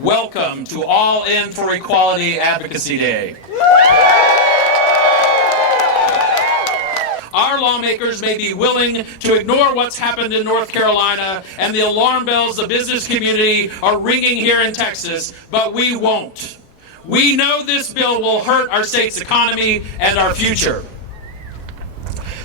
Welcome to All In for Equality Advocacy Day. Our lawmakers may be willing to ignore what's happened in North Carolina and the alarm bells the business community are ringing here in Texas, but we won't. We know this bill will hurt our state's economy and our future.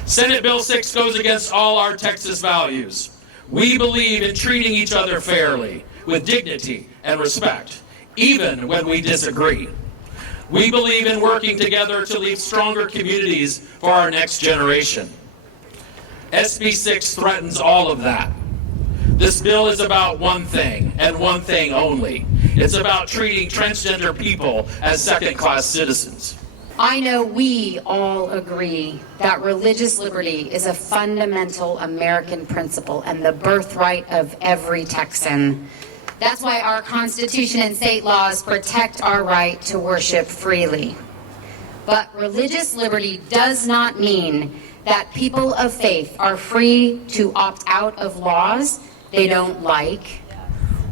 Senate Bill 6 goes against all our Texas values. We believe in treating each other fairly, with dignity and respect, even when we disagree. We believe in working together to leave stronger communities for our next generation. SB 6 threatens all of that. This bill is about one thing, and one thing only. It's about treating transgender people as second-class citizens. I know we all agree that religious liberty is a fundamental American principle and the birthright of every Texan. That's why our Constitution and state laws protect our right to worship freely. But religious liberty does not mean that people of faith are free to opt out of laws they don't like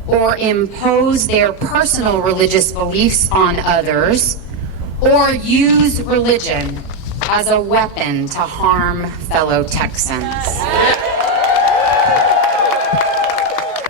or impose their personal religious beliefs on others or use religion as a weapon to harm fellow Texans.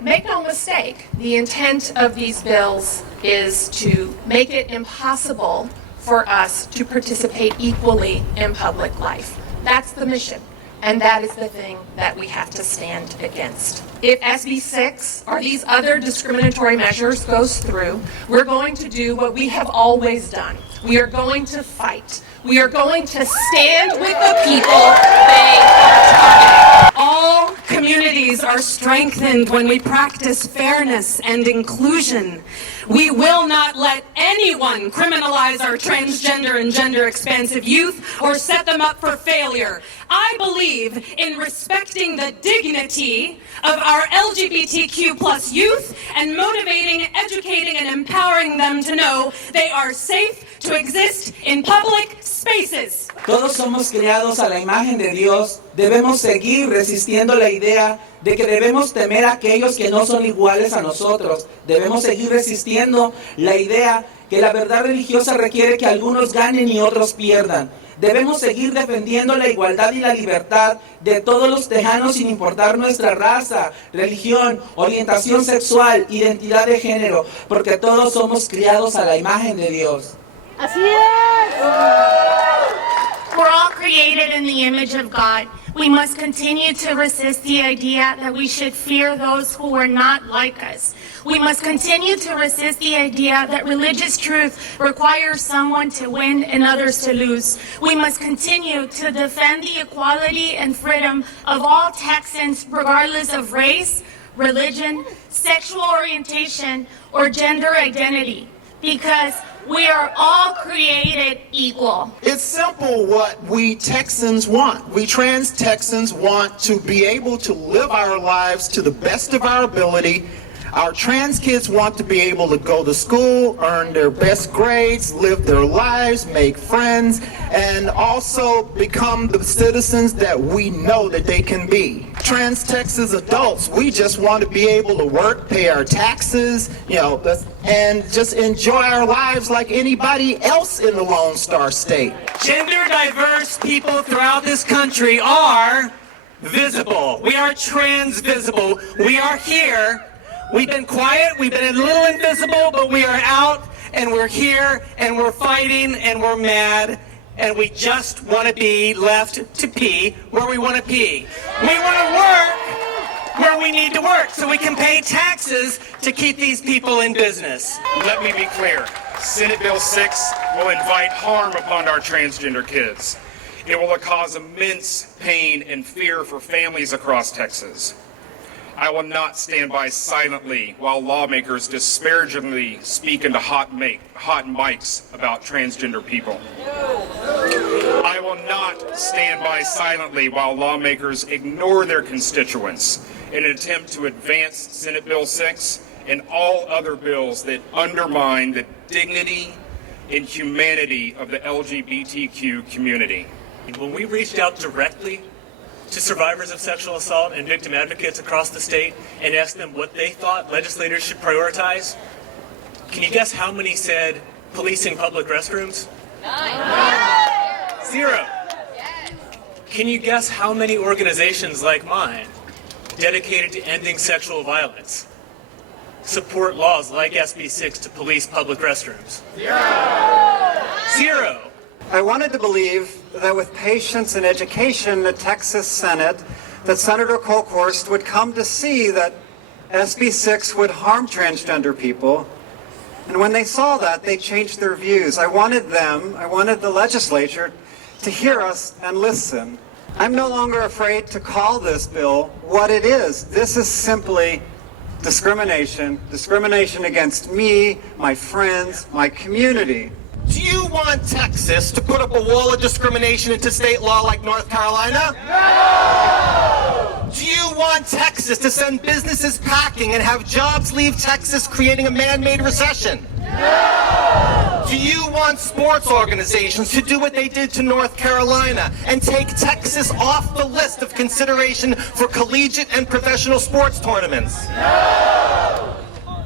Make no mistake, the intent of these bills is to make it impossible for us to participate equally in public life. That's the mission, and that is the thing that we have to stand against. If SB 6 or these other discriminatory measures goes through, we're going to do what we have always done. We are going to fight. We are going to stand with the people they are targeting. All communities are strengthened when we practice fairness and inclusion. We will not let anyone criminalize our transgender and gender-expansive youth or set them up for failure. I believe in respecting the dignity of our LGBTQ plus youth and motivating, educating, and empowering them to know they are safe to exist in public spaces. Todos somos creados a la imagen de Dios. Debemos seguir resistiendo la idea de que debemos temer a aquellos que no son iguales a nosotros. Debemos seguir resistiendo la idea que la verdad religiosa requiere que algunos ganen y otros pierdan. Debemos seguir defendiendo la igualdad y la libertad de todos los tejanos sin importar nuestra raza, religión, orientación sexual, identidad de género, porque todos somos criados a la imagen de Dios. Así es. We're all created in the image of God. We must continue to resist the idea that we should fear those who are not like us. We must continue to resist the idea that religious truth requires someone to win and others to lose. We must continue to defend the equality and freedom of all Texans, regardless of race, religion, sexual orientation, or gender identity, because we are all created equal. It's simple what we Texans want. We trans Texans want to be able to live our lives to the best of our ability. Our trans kids want to be able to go to school, earn their best grades, live their lives, make friends, and also become the citizens that we know that they can be. Trans Texas adults, we just want to be able to work, pay our taxes, and just enjoy our lives like anybody else in the Lone Star State. Gender diverse people throughout this country are visible. We are trans visible. We are here. We've been quiet, we've been a little invisible, but we are out and we're here and we're fighting and we're mad and we just want to be left to pee where we want to pee. We want to work where we need to work so we can pay taxes to keep these people in business. Let me be clear. Senate Bill 6 will invite harm upon our transgender kids. It will cause immense pain and fear for families across Texas. I will not stand by silently while lawmakers disparagingly speak into hot mics about transgender people. I will not stand by silently while lawmakers ignore their constituents in an attempt to advance Senate Bill 6 and all other bills that undermine the dignity and humanity of the LGBTQ community. When we reached out directly to survivors of sexual assault and victim advocates across the state and asked them what they thought legislators should prioritize, Can you guess how many said policing public restrooms? 0. Can you guess how many organizations like mine, dedicated to ending sexual violence, support laws like SB 6 to police public restrooms? 0. I wanted to believe that with patience and education in the Texas Senate, that Senator Kolkhorst would come to see that SB 6 would harm transgender people. And when they saw that, they changed their views. I wanted the legislature to hear us and listen. I'm no longer afraid to call this bill what it is. This is simply discrimination against me, my friends, my community. Do you want Texas to put up a wall of discrimination into state law like North Carolina? No! Do you want Texas to send businesses packing and have jobs leave Texas, creating a man-made recession? No! Do you want sports organizations to do what they did to North Carolina and take Texas off the list of consideration for collegiate and professional sports tournaments? No!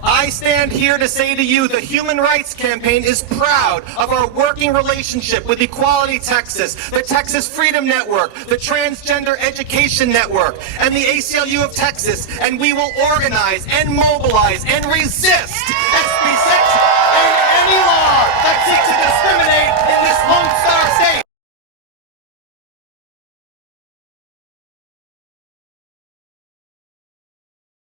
I stand here to say to you the Human Rights Campaign is proud of our working relationship with Equality Texas, the Texas Freedom Network, the Transgender Education Network, and the ACLU of Texas, and we will organize and mobilize and resist